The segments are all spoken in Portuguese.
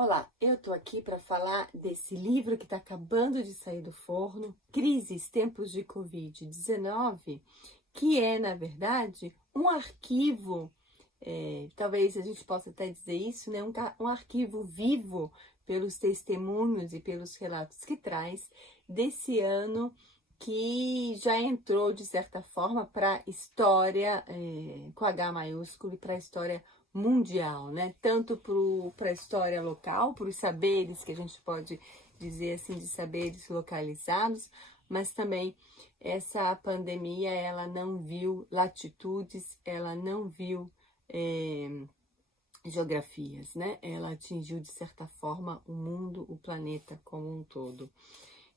Olá, eu tô aqui para falar desse livro que está acabando de sair do forno, Crises, Tempos de Covid-19, que é, na verdade, um arquivo, talvez a gente possa até dizer isso, né? Um arquivo vivo pelos testemunhos e pelos relatos que traz desse ano que já entrou, de certa forma, para a história, com H maiúsculo, e para a história mundial, né? Tanto para a história local, para os saberes que a gente pode dizer assim, de saberes localizados, mas também essa pandemia, ela não viu latitudes, ela não viu geografias, né? Ela atingiu, de certa forma, o mundo, o planeta como um todo.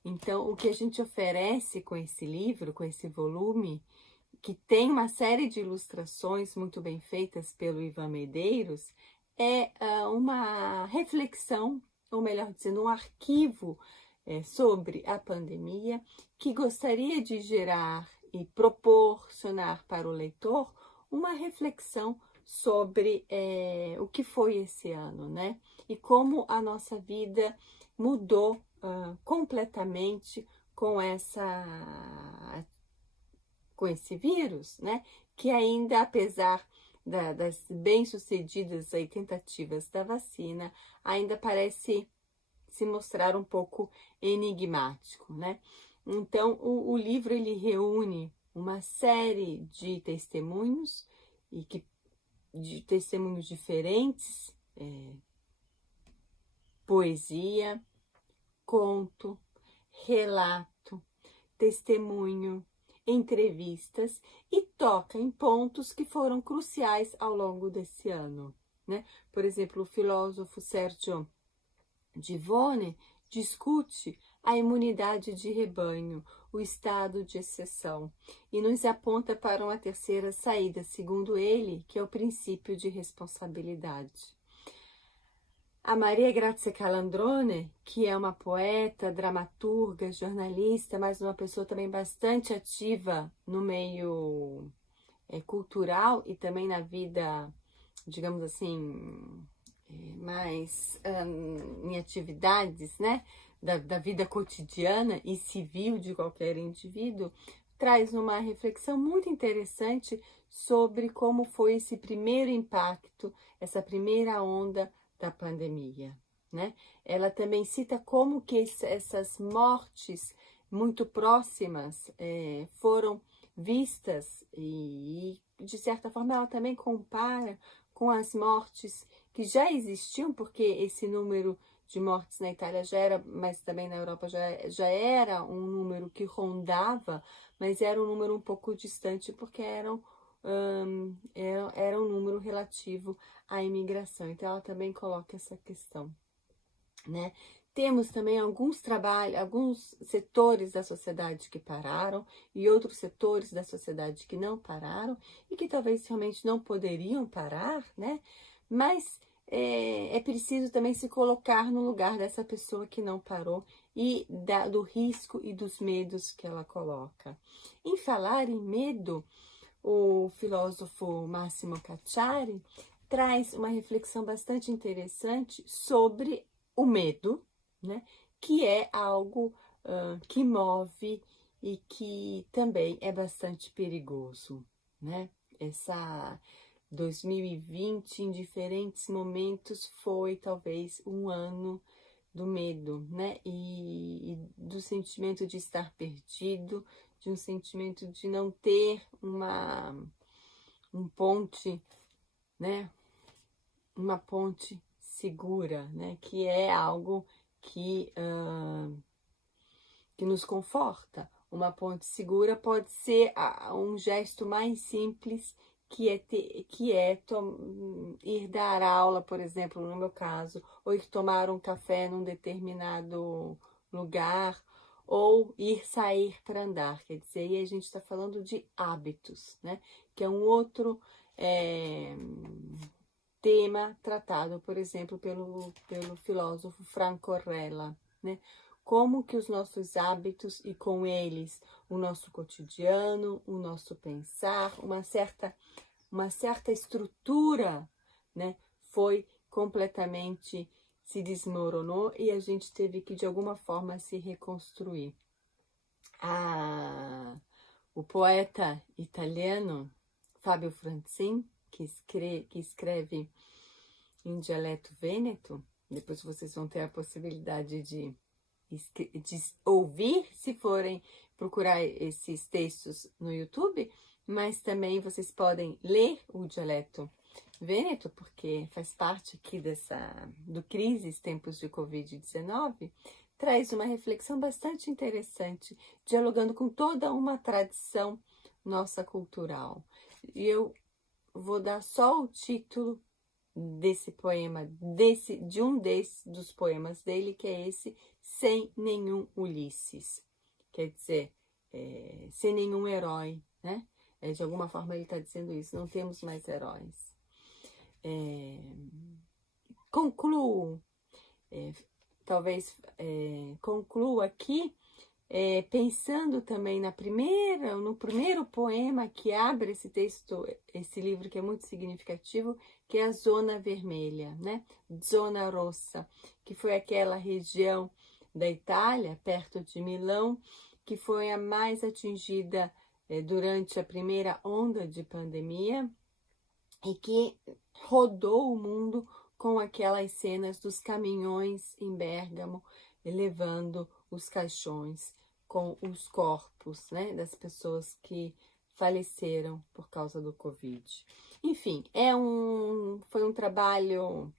Então, o que a gente oferece com esse livro, com esse volume, que tem uma série de ilustrações muito bem feitas pelo Ivan Medeiros, é uma reflexão, ou melhor dizendo, um arquivo sobre a pandemia, que gostaria de gerar e proporcionar para o leitor uma reflexão sobre o que foi esse ano, né? E como a nossa vida mudou completamente com esse vírus, né? Que ainda, apesar das bem-sucedidas aí tentativas da vacina, ainda parece se mostrar um pouco enigmático, né? Então, o livro, ele reúne uma série de testemunhos, de testemunhos diferentes, poesia, conto, relato, testemunho, entrevistas, e toca em pontos que foram cruciais ao longo desse ano, né? Por exemplo, o filósofo Sergio Divone discute a imunidade de rebanho, o estado de exceção, e nos aponta para uma terceira saída, segundo ele, que é o princípio de responsabilidade. A Maria Grazia Calandrone, que é uma poeta, dramaturga, jornalista, mas uma pessoa também bastante ativa no meio cultural e também na vida, digamos assim, mais em atividades, né, da vida cotidiana e civil de qualquer indivíduo, traz uma reflexão muito interessante sobre como foi esse primeiro impacto, essa primeira onda da pandemia, né? Ela também cita como que essas mortes muito próximas foram vistas e, de certa forma, ela também compara com as mortes que já existiam, porque esse número de mortes na Itália já era, mas também na Europa já era um número que rondava, mas era um número um pouco distante, porque era um número relativo à imigração. Então, ela também coloca essa questão, né? Temos também alguns setores da sociedade que pararam e outros setores da sociedade que não pararam e que talvez realmente não poderiam parar, né? Mas é preciso também se colocar no lugar dessa pessoa que não parou e do risco e dos medos que ela coloca. Em falar em medo, o filósofo Massimo Cacciari traz uma reflexão bastante interessante sobre o medo, né? Que é algo que move e que também é bastante perigoso, né? Essa 2020, em diferentes momentos, foi talvez um ano do medo, né? E do sentimento de estar perdido, de um sentimento de não ter um ponte, né? Uma ponte segura, né? Que é algo que nos conforta. Uma ponte segura pode ser um gesto mais simples, que é ir dar aula, por exemplo, no meu caso, ou ir tomar um café num determinado lugar, ou sair para andar. Quer dizer, aí a gente está falando de hábitos, né? Que é um outro tema tratado, por exemplo, pelo filósofo Franco Rella, né? Como que os nossos hábitos e com eles o nosso cotidiano, o nosso pensar, uma certa estrutura, né, foi completamente se desmoronou e a gente teve que, de alguma forma, se reconstruir. O poeta italiano Fabio Franzin, que escreve em dialeto vêneto, depois vocês vão ter a possibilidade de ouvir, se forem procurar esses textos no YouTube, mas também vocês podem ler o dialeto vêneto, porque faz parte aqui do Crises, tempos de Covid-19, traz uma reflexão bastante interessante, dialogando com toda uma tradição nossa cultural. E eu vou dar só o título desse poema, dos poemas dele, que é esse, Sem Nenhum Ulisses. Quer dizer, sem nenhum herói, né? De alguma forma ele está dizendo isso, não temos mais heróis. Concluo, concluo aqui pensando também no primeiro poema que abre esse texto, esse livro que é muito significativo, que é a Zona Vermelha, né? Zona Rossa, que foi aquela região da Itália, perto de Milão, que foi a mais atingida durante a primeira onda de pandemia e que rodou o mundo com aquelas cenas dos caminhões em Bérgamo levando os caixões com os corpos, né, das pessoas que faleceram por causa do Covid. Enfim, foi um trabalho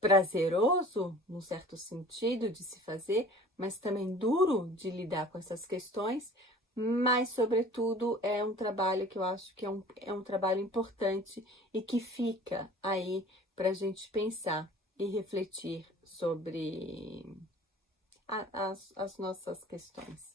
prazeroso, num certo sentido, de se fazer, mas também duro de lidar com essas questões, mas, sobretudo, é um trabalho que eu acho que é um trabalho importante e que fica aí para a gente pensar e refletir sobre as nossas questões.